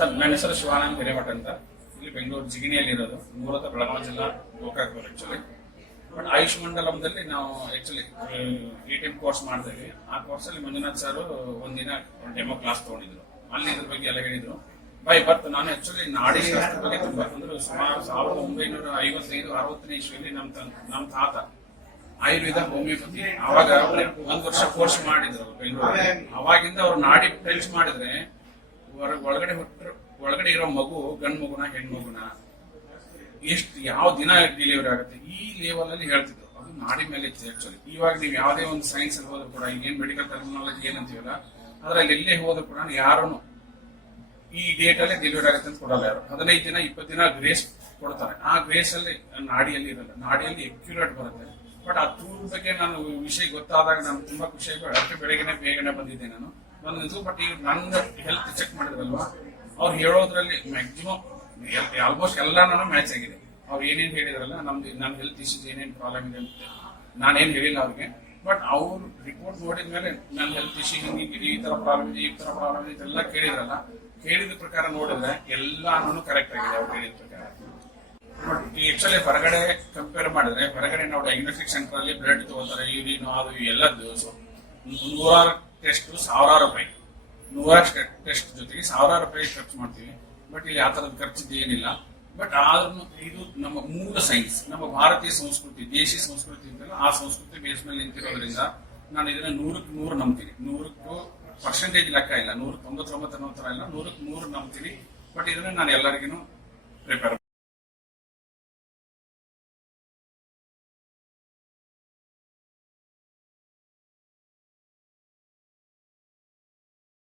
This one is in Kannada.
ಸರ್, ನನ್ನ ಹೆಸರು ಶಿವಾನಂದ್ ಹಿರೇಮಠ ಅಂತ. ಇಲ್ಲಿ ಬೆಂಗಳೂರು ಜಿಗಿಣಿಯಲ್ಲಿ ಇರೋದು. ಮೂಲತಃ ಬೆಳಗಾವಿ ಜಿಲ್ಲಾ ಗೋಕಾಕ್ ಆಕ್ಚುಲಿ. ಬಟ್ ಆಯುಷ್ ಮಂಡಲಂದಲ್ಲಿ ನಾವು ಆಕ್ಚುಲಿ ATM ಕೋರ್ಸ್ ಮಾಡ್ತೀವಿ. ಆ ಕೋರ್ಸಲ್ಲಿ ಮಂಜುನಾಥ್ ಸರ್ ಒಂದಿನ ಡೆಮೋ ಕ್ಲಾಸ್ ತಗೊಂಡಿದ್ರು. ಅಲ್ಲಿ ಇದ್ರ ಬಗ್ಗೆ ಎಲ್ಲ ಹೇಳಿದ್ರು. ಬೈ ಬರ್ತ್ ನಾನು ಆಕ್ಚುಲಿ ನಾಡಿ ಶಾಸ್ತ್ರ ಬಗ್ಗೆ ತುಂಬಾ ಅಂದ್ರೆ ಸುಮಾರು 1955-60ನೇ ಇಸ್ವಿಯಲ್ಲಿ ನಮ್ಮ ತಾತ ಆಯುರ್ವೇದ ಹೋಮಿಯೋಪತಿ ಅವಾಗ 1 ವರ್ಷ ಕೋರ್ಸ್ ಮಾಡಿದ್ರು ಬೆಂಗಳೂರಲ್ಲಿ. ಅವಾಗಿಂದ ಅವ್ರು ನಾಡಿ ಟೆಲ್ಸ್ ಮಾಡಿದ್ರೆ ಒಳಗಡೆ ಇರೋ ಮಗು ಗಂಡ್ ಮಗುನ ಹೆಣ್ಮಗುನ ಎಷ್ಟು ಯಾವ ದಿನ ಡೆಲಿವರಿ ಆಗುತ್ತೆ ಈ ಲೆವೆಲ್ ಅಲ್ಲಿ ಹೇಳ್ತಿದ್ರು. ಅದು ನಾಡಿ ಮೇಲೆ ಇತ್ತು ಆಕ್ಚುಲಿ. ಇವಾಗ ನೀವು ಯಾವುದೇ ಒಂದು ಸೈನ್ಸ್ ಅಲ್ಲಿ ಹೋದ್ರು ಕೂಡ ಏನ್ ಮೆಡಿಕಲ್ ಟೆಕ್ನಾಲಜಿ ಏನಂತೀವಲ್ಲ ಅದ್ರಲ್ಲಿ ಎಲ್ಲೇ ಹೋದ್ರು ಕೂಡ ಯಾರು ಈ ಡೇಟ್ ಅಲ್ಲಿ ಡೆಲಿವರಿ ಆಗುತ್ತೆ ಅಂತ ಕೊಡಲ್ಲ. ಯಾರು 15 ದಿನ 20 ದಿನ ಗ್ರೇಸ್ ಕೊಡ್ತಾರೆ. ಆ ಗ್ರೇಸ್ ಅಲ್ಲಿ ನಾಡಿಯಲ್ಲಿ ಇರಲ್ಲ, ನಾಡಿಯಲ್ಲಿ ಅಕ್ಯುರೇಟ್ ಬರುತ್ತೆ. ಬಟ್ ಆ ಟೂರ್ ಬಗ್ಗೆ ನಾನು ವಿಷಯ ಗೊತ್ತಾದಾಗ ನಾನು ತುಂಬಾ ಖುಷಿ ಆಗಿ ಬೇಗನೆ ಬಂದಿದ್ದೆ ನಾನು ಬಂದಿದ್ದು. ಬಟ್ ಈಗ ನನ್ನ ಹೆಲ್ತ್ ಚೆಕ್ ಮಾಡಿದ್ರಲ್ವಾ, ಅವ್ರು ಹೇಳೋದ್ರಲ್ಲಿ ಮ್ಯಾಕ್ಸಿಮಮ್ ಆಲ್ಮೋಸ್ಟ್ ಎಲ್ಲ ನಾನು ಮ್ಯಾಚ್ ಆಗಿದೆ. ಅವ್ರು ಏನೇನು ಹೇಳಿದ್ರಲ್ಲ ನನ್ನ ಹೆಲ್ತ್ ಇಶ್ಯೂಸ್ ಏನೇನು ಪ್ರಾಬ್ಲಮ್ ಇದೆ ಅಂತ ನಾನೇನು ಹೇಳಿಲ್ಲ ಅವ್ರಿಗೆ. ಬಟ್ ಅವ್ರು ರಿಪೋರ್ಟ್ ನೋಡಿದ್ಮೇಲೆ ನನ್ನ ಹೆಲ್ತ್ ಇಶ್ಯೂ ಹಿಂಗೆ ಈ ತರ ಪ್ರಾಬ್ಲಮ್ ಇದೆ, ಈ ತರ ಪ್ರಾಬ್ಲಮ್ ಇದೆ ಎಲ್ಲ ಕೇಳಿದ್ರಲ್ಲ, ಕೇಳಿದ ಪ್ರಕಾರ ನೋಡಿದ್ರೆ ಎಲ್ಲಾನು ಕರೆಕ್ಟ್ ಆಗಿದೆ ಅವ್ರು ಹೇಳಿದ ಪ್ರಕಾರ. ಬಟ್ ಆಕ್ಚುಲಿ ಹೊರಗಡೆ ಕಂಪೇರ್ ಮಾಡಿದ್ರೆ, ಹೊರಗಡೆ ನಾವು ಡಯಾಗ್ನೋಸ್ಟಿಕ್ ಸೆಂಟರ್ ಅಲ್ಲಿ ಬ್ಲಡ್ ತಗೋತಾರೆ, ಯೂರಿನ್ ಅದು ಎಲ್ಲದ್ದು 100 ಟೆಸ್ಟ್ ₹1000, 100 ಟೆಸ್ಟ್ ಜೊತೆಗೆ ₹1000 ಖರ್ಚು ಮಾಡ್ತೀವಿ. ಬಟ್ ಇಲ್ಲಿ ಆ ತರದ ಖರ್ಚಿದ್ದು ಏನಿಲ್ಲ. ಬಟ್ ಆದ್ರೂ ಇದು ನಮ್ಮ ಮೂಲ ಸೈನ್ಸ್, ನಮ್ಮ ಭಾರತೀಯ ಸಂಸ್ಕೃತಿ, ದೇಶಿ ಸಂಸ್ಕೃತಿ ಅಂತಲ್ಲ, ಆ ಸಂಸ್ಕೃತಿ ಬೇಸ್ ಮೇಲೆ ನಿಂತಿರೋದ್ರಿಂದ ನಾನು ಇದನ್ನ 100ಕ್ಕೆ 100 ನಂಬ್ತೀನಿ. 100ಕ್ಕೂ ಪರ್ಸೆಂಟೇಜ್ ಲೆಕ್ಕ ಇಲ್ಲ, 199 ಇಲ್ಲ, 100ಕ್ಕೆ 100 ನಂಬ್ತೀನಿ. ಬಟ್ ಇದನ್ನ ನಾನು ಎಲ್ಲರಿಗೂ ಪ್ರಿಪೇರ್